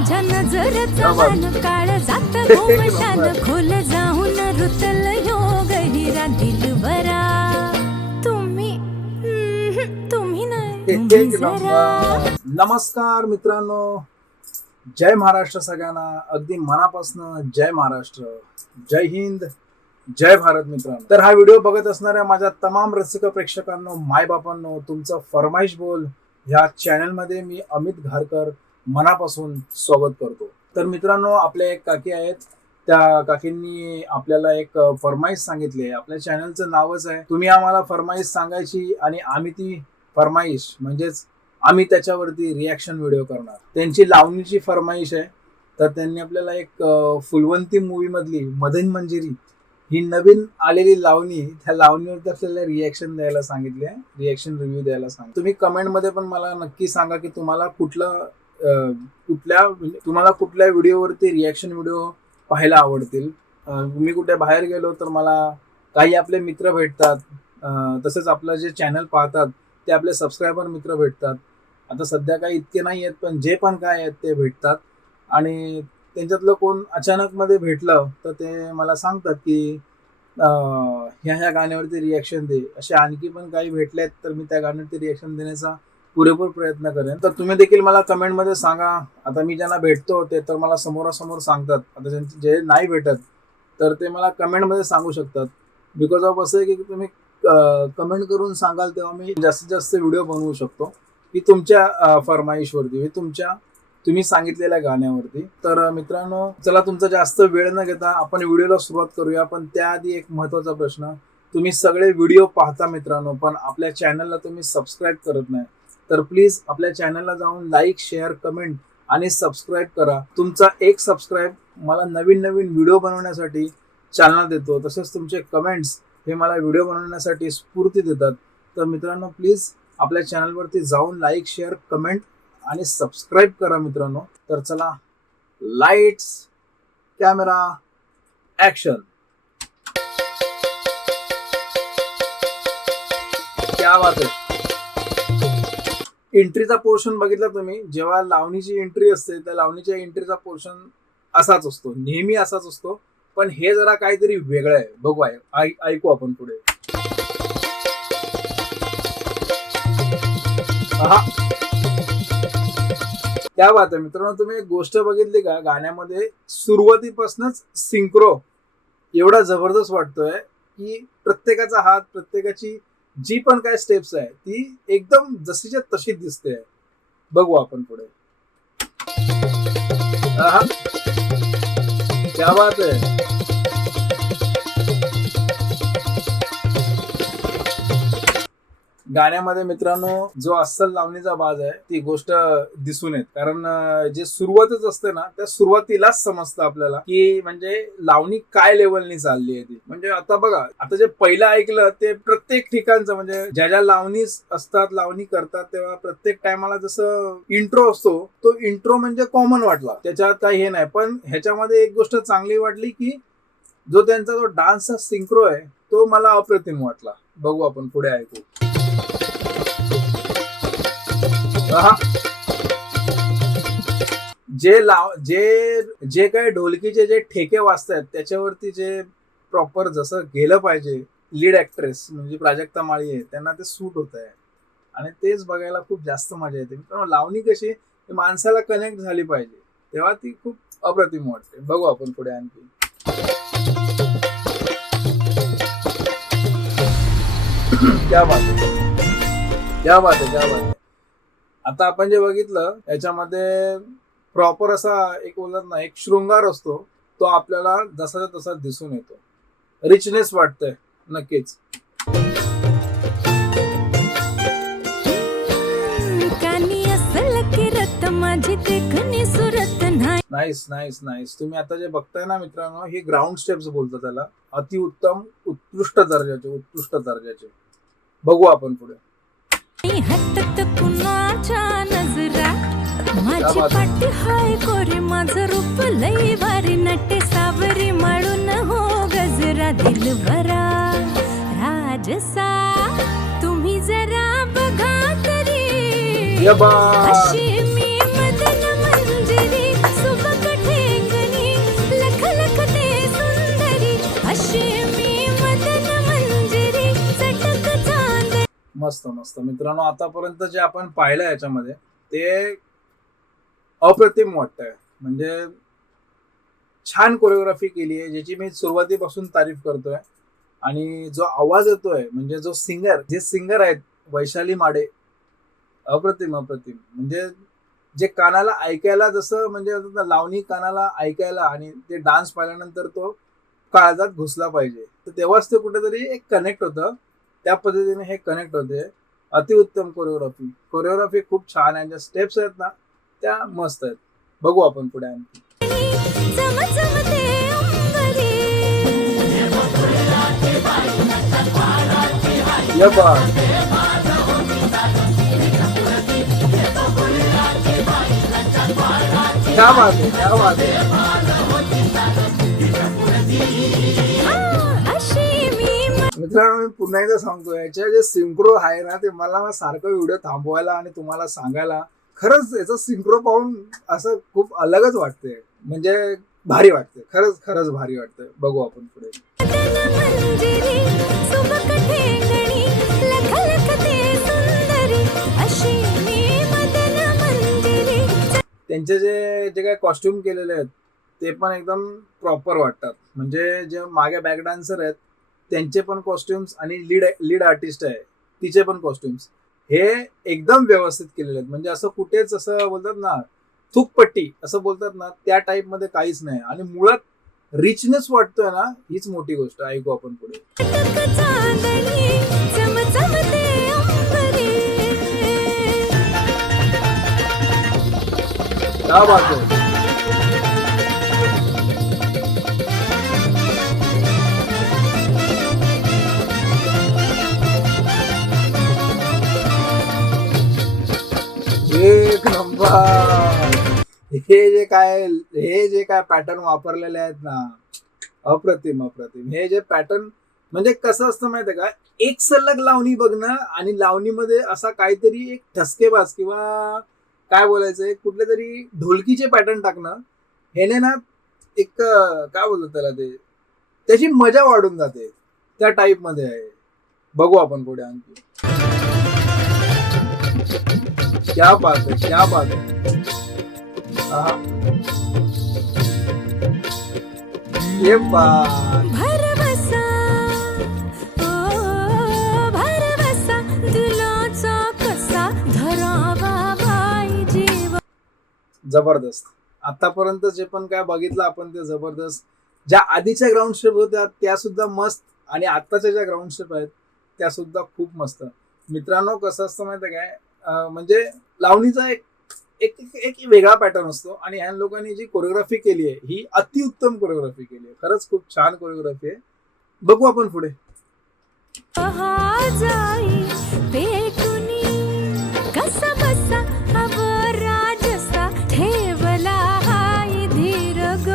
माझ्या नजरेचा मान काळ जात गोमशान खोल जाऊन रुतल योग हिरा दिलबरा तुम्ही नाही तुम्ही जरा. नमस्कार मित्रांनो, जय महाराष्ट्र सगळ्यांना. अगदी मनापासून जय महाराष्ट्र, जय हिंद, जय भारत मित्रांनो. तर हा व्हिडिओ बघत असणाऱ्या माझ्या तमाम रसिक प्रेक्षकांनो, मायबापांनो, तुमचं फरमाईश बोल ह्या चॅनलमध्ये मी अमित घारकर मनापासून स्वागत करतो. तर मित्रांनो, आपल्या एक काकी आहेत, त्या काकींनी आपल्याला एक फरमाईश सांगितली आहे. आपल्या चॅनलचं नावच आहे तुम्ही आम्हाला फरमाईश सांगायची आणि आम्ही ती फरमाईश म्हणजेच आम्ही त्याच्यावरती रिॲक्शन व्हिडिओ करणार. त्यांची लावणीची फरमाईश आहे. तर त्यांनी आपल्याला एक फुलवंती मूवी मधली मदन मंजिरी ही नवीन आलेली लावणी, त्या लावणीवरती आपल्याला रिॲक्शन द्यायला सांगितले, रिॲक्शन रिव्ह्यू द्यायला सांगितले. तुम्ही कमेंटमध्ये पण मला नक्की सांगा की तुम्हाला कुठल्या व्हिडिओवरती रिॲक्शन व्हिडिओ पाहायला आवडतील. मी कुठे बाहेर गेलो तर मला काही आपले मित्र भेटतात, तसेच आपलं जे चॅनल पाहतात ते आपले सबस्क्रायबर मित्र भेटतात. आता सध्या काही इतके नाही आहेत, पण जे पण काय आहेत ते भेटतात. आणि त्यांच्यातलं कोण अचानक मध्ये भेटलं तर ते मला सांगतात की ह्या गाण्यावरती रिॲक्शन दे. असे आणखी पण काही भेटलेत तर मी त्या गाण्यावरती रिॲक्शन देण्याचा पुरेपूर प्रयत्न करेन. तर तुम्ही देखील मला कमेंटमध्ये सांगा. आता मी ज्यांना भेटतो ते तर मला समोरासमोर सांगतात. आता जे नाही भेटत तर ते मला कमेंटमध्ये सांगू शकतात. बिकॉज ऑफ असं आहे की तुम्ही कमेंट करून सांगाल तेव्हा मी जास्तीत जास्त व्हिडिओ बनवू शकतो की तुमच्या फरमाईशवरती, तुम्ही सांगितलेल्या गाण्यावरती. तर मित्रांनो, चला तुमचा जास्त वेळ न घेता आपण व्हिडिओला सुरुवात करूया. पण त्याआधी एक महत्त्वाचा प्रश्न, तुम्ही सगळे व्हिडिओ पाहता मित्रांनो, पण आपल्या चॅनलला तुम्ही सबस्क्राईब करत नाही. तर प्लीज आपल्या चॅनलला जाऊन लाईक, शेअर, कमेंट आणि सबस्क्राईब करा. तुमचा एक सबस्क्राईब मला नवीन व्हिडिओ बनवण्यासाठी चालना देतो. तसेच तुमचे कमेंट्स हे मला व्हिडिओ बनवण्यासाठी स्फूर्ती देतात. तर मित्रांनो, प्लीज आपल्या चॅनलवरती जाऊन लाईक, शेअर, कमेंट आणि सबस्क्राईब करा मित्रांनो. तर चला, लाईट्स, कॅमेरा, ऍक्शन. क्या बात आहे. एंट्रीचा पोर्शन बघितला तुम्ही. जेव्हा लावणीची एंट्री असते त्या लावणीच्या एंट्रीचा पोर्शन असाच असतो, नेहमी असाच असतो. पण हे जरा काहीतरी वेगळं आहे. बघू, ऐकू आपण पुढे. क्या बात आहे मित्रांनो. तुम्ही एक गोष्ट बघितली का, गाण्यामध्ये सुरुवातीपासूनच सिंक्रो एवढा जबरदस्त वाटतोय की प्रत्येकाचा हात, प्रत्येकाची जी पण काय स्टेप्स आहे ती एकदम जशीच्या तशी दिसते. बघू आपण पुढे. क्या बात आहे. गाण्यामध्ये मित्रांनो जो अस्सल लावणीचा बाज आहे ती गोष्ट दिसून येत. कारण जे सुरुवातच असते ना, त्या सुरुवातीलाच समजतं आपल्याला की म्हणजे लावणी काय लेवलनी चालली आहे ती. म्हणजे आता बघा, आता जे पहिलं ऐकलं ते प्रत्येक ठिकाणचं, म्हणजे ज्या लावणी असतात, लावणी करतात तेव्हा प्रत्येक टायमाला जसं इंट्रो असतो, तो इंट्रो म्हणजे कॉमन वाटला, त्याच्यात काही हे नाही. पण ह्याच्यामध्ये एक गोष्ट चांगली वाटली की जो त्यांचा जो डान्सचा सिंक्रो आहे तो मला अप्रतिम वाटला. बघू आपण पुढे, ऐकू. जे काही ढोलकीचे जे ठेके वाजतायत त्याच्यावरती जे प्रॉपर जसं गेलं पाहिजे, लीड ऍक्ट्रेस म्हणजे प्राजक्ता माळी आहे, त्यांना ते सूट होत आहे. आणि तेच बघायला खूप जास्त मजा येते. कारण लावणी कशी माणसाला कनेक्ट झाली पाहिजे, तेव्हा ती खूप अप्रतिम वाटते. बघू आपण पुढे आणखी. क्या बात आहे, क्या बात आहे, क्या बात आहे. आता आपण जे बघितलं याच्यामध्ये प्रॉपर असा एक बोलत ना, एक शृंगार असतो, तो आपल्याला जसा तसा दिसून येतो. रिचनेस वाटतंय नक्कीच. Nice nice nice. तुम्ही आता जे बघताय ना मित्रांनो, हे ग्राउंड स्टेप्स बोलतात त्याला. अतिउत्तम, उत्कृष्ट दर्जाचे. बघू आपण पुढे. माझी पाठी हाय कोरे माझं रूप लई भारी नटे सावरी माळून हो गजरा दिलबरा राजसा तुम्ही जरा बघा तरी अशी मी मदन मंजिरी मस्त मस्त मित्रांनो, आतापर्यंत जे आपण पाहिलं याच्यामध्ये ते अप्रतिम वाटतंय. म्हणजे छान कोरिओग्राफी केली आहे, ज्याची मी सुरुवातीपासून तारीफ करतोय. आणि जो आवाज येतोय, म्हणजे जे सिंगर आहेत वैशाली माडे, अप्रतिम अप्रतिम. म्हणजे जे कानाला ऐकायला जसं म्हणजे लावणी कानाला ऐकायला आणि ते डान्स पाहिल्यानंतर तो काळजात घुसला पाहिजे, तर तेव्हाच ते कुठेतरी एक कनेक्ट होतं. त्या पद्धतीने हे कनेक्ट होते. अतिउत्तम कोरिओग्राफी खूप छान आहे. ज्या स्टेप्स आहेत ना त्या मस्त आहेत. बघू आपण पुढे आणखी. चमचमते अंबरी, ये बात. क्या बात है, क्या बात है. अशी मी मित्रांनो, मी पुन्हा एकदा सांगतो, याचे जे सिंक्रो आहे ना ते मला ना सारखं व्हिडिओ थांबवायला आणि तुम्हाला सांगायला, खरंच याचं सिंक्रो पाहून असं खूप अलगच वाटते. म्हणजे भारी वाटते, खरंच खरंच भारी वाटतं. बघू आपण पुढे. मदन मंजिरी, सुबक ठेंगणी, लखलखते सुंदरी, अशी मी मदन मंजिरी. त्यांचे जे काय कॉस्ट्युम केलेले आहेत ते पण एकदम प्रॉपर वाटतात. म्हणजे जे मागे बॅक डान्सर आहेत त्यांचे पण कॉस्ट्युम्स आणि लीड आर्टिस्ट आहे तिचे पण कॉस्ट्युम्स हे एकदम व्यवस्थित केलेले आहेत. म्हणजे असं कुठेच असं बोलतात ना थुकपट्टी असं बोलतात ना, त्या टाईप मध्ये काहीच नाही. आणि मुळात रिचनेस वाटतोय ना, हीच मोठी गोष्ट. ऐकू आपण पुढे. टक चांदणी, चमचमते अंबरी. क्या बात आहे. एक नंबर. हे जे काय पॅटर्न वापरलेले आहेत ना, अप्रतिम अप्रतिम. हे जे पॅटर्न म्हणजे कसं असतं माहितीये का, एक सलग लावणी बघणं आणि लावणीमध्ये असा काहीतरी एक ठसकेबाज किंवा काय बोलायचं कुठले तरी ढोलकीचे पॅटर्न टाकणं, ह्याने ना एक काय बोलतात त्याला, ते त्याची मजा वाढून जाते. त्या टाईप मध्ये आहे. बघू आपण पुढे आणखी. क्या बात है, क्या बात है. आहा. ये बात. भरवसा, ओ भरवसा, दिलाचा कसा धरावा बाई जीव. जबरदस्त. आतापर्यंत जे पण काय बघितलं आपण ते जबरदस्त. ज्या आधीच्या ग्राउंड स्टेप होत्या त्या सुद्धा मस्त, आणि आताच्या ज्या ग्राउंड स्टेप आहेत त्या सुद्धा खूप मस्त. मित्रांनो, कसं असतं माहिती काय, म्हणजे लावणीचा एक एक एक वेगळा पॅटर्न असतो. आणि ह्या लोकांनी जी कोरिओग्राफी केली आहे ही अतिउत्तम कोरिओग्राफी केली आहे. खरंच खूप छान कोरिओग्राफी आहे. बघू आपण पुढे. जाई पेटुनी, कसा बसा अव राजसा, ठेवला हाई धीर ग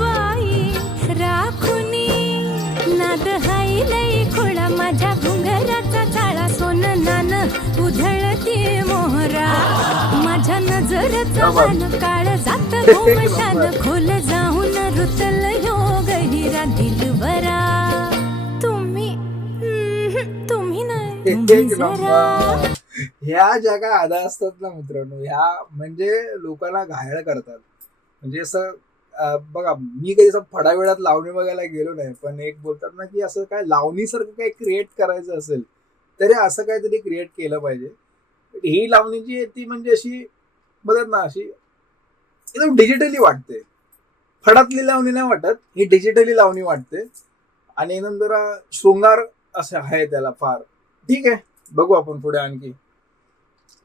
बाई, राखुनी नाद हाई लई खोळा, माझ्या घुंगराचा चाळा, सोन नान उधळती मोहरा, माझ्या नजरचा वान काळ जात गोमशान, खोल जाऊन रुतल योग हिरा दिलवरा. एक नंबर. ह्या ज्या काय आदा असतात ना मित्रांनो, ह्या म्हणजे लोकांना घायल करतात. म्हणजे असं बघा, मी कधी असं फडावेळात लावणी बघायला गेलो नाही, पण एक बोलतात ना की असं काय लावणीसारखं काही क्रिएट करायचं असेल तरी असं काहीतरी क्रिएट केलं पाहिजे. ही लावणी जी आहे ती म्हणजे अशी बघत ना, अशी एकदम डिजिटली वाटते. फडातली लावणी नाही वाटत, ही डिजिटली लावणी वाटते. आणि एकदम जरा शृंगार असं आहे त्याला फार. ठीक आहे, बघू आपण पुढे आणखी.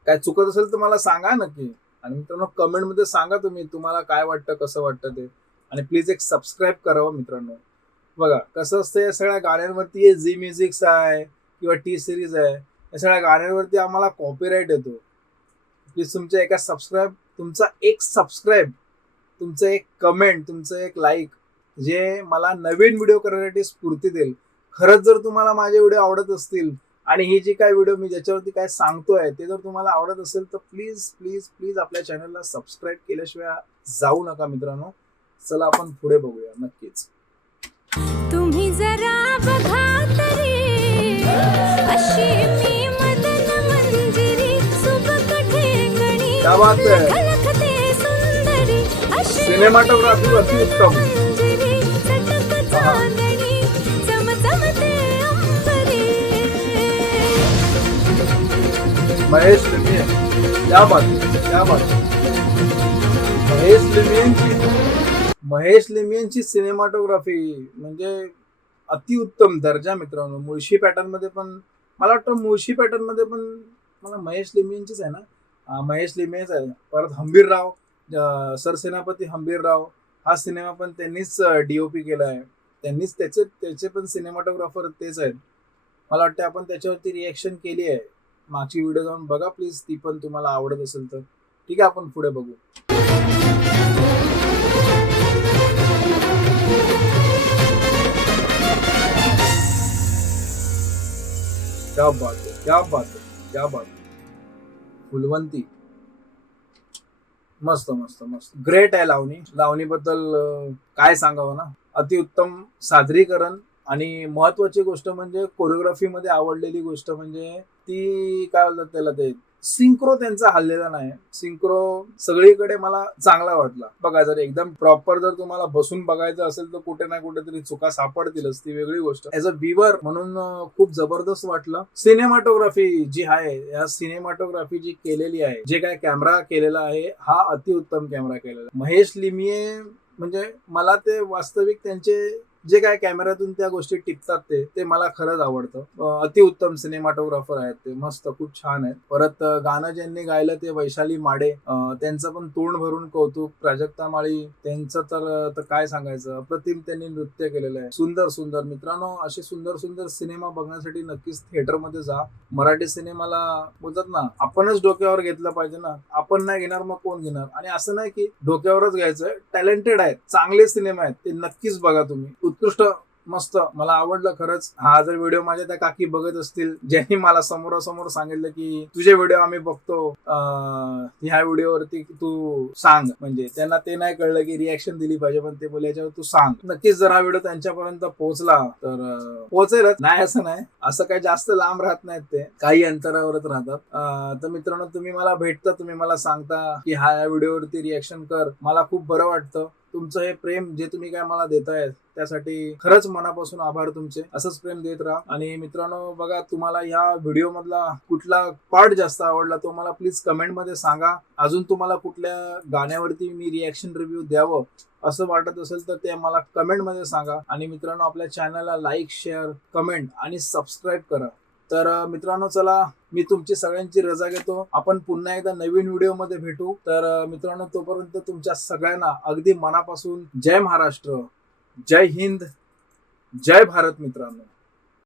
काय चुकत असेल तर मला सांगा नक्की. आणि मित्रांनो, कमेंटमध्ये सांगा तुम्हाला काय वाटतं, कसं वाटतं ते. आणि प्लीज एक सबस्क्राईब करावं मित्रांनो. बघा कसं असतं, या सगळ्या गाण्यांवरती झी म्युझिक्स आहे किंवा टी सिरीज आहे, या सगळ्या गाण्यांवरती आम्हाला कॉपीराईट येतो. प्लीज तुमच्या तुमचा एक सबस्क्राईब, तुमचं एक कमेंट, तुमचं एक लाईक जे मला नवीन व्हिडिओ करण्यासाठी स्फूर्ती देईल. खरंच जर तुम्हाला माझे व्हिडिओ आवडत असतील आणि ही जी काय व्हिडिओ मी ज्याच्यावरती काय सांगतोय ते जर तुम्हाला आवडत असेल तर प्लीज प्लीज प्लीज आपल्या चॅनलला सबस्क्राईब केल्याशिवाय जाऊ नका मित्रांनो. चला आपण पुढे बघूया नक्कीच. तुम्ही जरा बघा तरी, अशी मी मदन क्या बात आहे. झलकते सुंदरी अशी सिनेमॅटोग्राफी अति उत्तम. मंजिरी चटक चांदणी चमचमते अंबरी. महेश लिमये, क्या बात आहे, क्या बात आहे. महेश लिमयेंची सिनेमॅटोग्राफी म्हणजे अतिउत्तम दर्जा मित्रांनो. मुळशी पॅटर्न मध्ये पण मला वाटतं मला महेश लिमयेंचीच आहे ना. महेश लिमयेच आहे. परत हंबीरराव, सरसेनापती हंबीरराव, हा सिनेमा पण त्यांनीच डीओपी केला आहे. त्यांनीच त्याचे पण सिनेमॅटोग्राफर तेच आहेत. मला वाटतं आपण त्याच्यावरती रिएक्शन केली आहे. मागची व्हिडिओ जाऊन बघा प्लीज, ती पण तुम्हाला आवडत असेल तर. ठीक आहे, आपण पुढे बघू. क्या बात है, क्या बात है, क्या बात है. फुलवंती मस्त मस्त मस्त, ग्रेट आहे लावणी बद्दल काय सांगावं ना. अतिउत्तम सादरीकरण. आणि महत्वाची गोष्ट म्हणजे कोरिओग्राफी मध्ये आवडलेली गोष्ट म्हणजे ती काय बोलतात त्याला, ते सिंक्रो त्यांचा हल्लेला नाही. सिंक्रो सगळीकडे मला चांगला वाटला. बघा, जर एकदम प्रॉपर जर तुम्हाला बसून बघायचं असेल तर कुठे ना कुठेतरी चुका सापडतीलच, ती वेगळी गोष्ट. ऍज अ व्ह्युअर म्हणून खूप जबरदस्त वाटलं. सिनेमॅटोग्राफी जी आहे, या सिनेमॅटोग्राफी जी केलेली आहे, जे काय कॅमेरा केलेला आहे, हा अतिउत्तम कॅमेरा केलेला. महेश लिमये म्हणजे मला ते वास्तविक त्यांचे जे काय कॅमेऱ्यातून त्या गोष्टी टिपतात ते मला खरंच आवडतं. अतिउत्तम सिनेमॅटोग्राफर आहेत ते. मस्त, खूप छान आहे. परत गाणं ज्यांनी गायलं ते वैशाली माडे, त्यांचं पण तोंड भरून कौतुक. प्राजक्ता माळी, त्यांचं तर काय सांगायचं, अप्रतिम त्यांनी नृत्य केलेलं आहे. सुंदर सुंदर मित्रांनो, असे सुंदर सुंदर सिनेमा बघण्यासाठी नक्कीच थिएटरमध्ये जा. मराठी सिनेमाला बोलतात ना, आपणच डोक्यावर घेतलं पाहिजे ना. आपण नाही घेणार मग कोण घेणार. आणि असं नाही की डोक्यावरच घ्यायचंय, टॅलेंटेड आहेत, चांगले सिनेमा आहेत, ते नक्कीच बघा तुम्ही. उत्कृष्ट, मस्त, मला आवडलं खरंच. हा जर व्हिडिओ माझ्या त्या काकी बघत असतील, ज्यांनी मला समोरासमोर सांगितलं की तुझे व्हिडिओ आम्ही बघतो, ह्या व्हिडिओवरती तू सांग, म्हणजे त्यांना ते नाही कळलं की रिॲक्शन दिली पाहिजे, पण ते बोलले याच्यावर तू सांग. नक्कीच जर हा व्हिडिओ त्यांच्यापर्यंत पोहोचला तर पोहोचेलच, नाही असं नाही. असं काही जास्त लांब राहत नाहीत ते, काही अंतरावरच राहतात. तर मित्रांनो, तुम्ही मला भेटता, तुम्ही मला सांगता की हा या व्हिडिओवरती रिॲक्शन कर, मला खूप बरं वाटतं. तुमचं हे प्रेम जे तुम्ही काय मला देताय त्यासाठी खरंच मनापासून आभार तुमचे. असंच प्रेम देत राहा. आणि मित्रांनो बघा, तुम्हाला ह्या व्हिडिओ मधला कुठला पार्ट जास्त आवडला तो मला प्लीज कमेंट मध्ये सांगा. अजून तुम्हाला कुठल्या गाण्यावरती मी रिॲक्शन रिव्ह्यू द्यावं असं वाटत असेल तर ते मला कमेंट मध्ये सांगा. आणि मित्रांनो, आपल्या चॅनलला लाईक, शेअर, कमेंट आणि सबस्क्राईब करा. तर मित्रांनो, चला, मी तुमची सगळ्यांची रजा घेतो. आपण पुन्हा एकदा नवीन व्हिडिओ मध्ये भेटू. तर मित्रांनो, तोपर्यंत तुमच्या सगळ्यांना अगदी मनापासून जय महाराष्ट्र, जय हिंद, जय भारत मित्रांनो.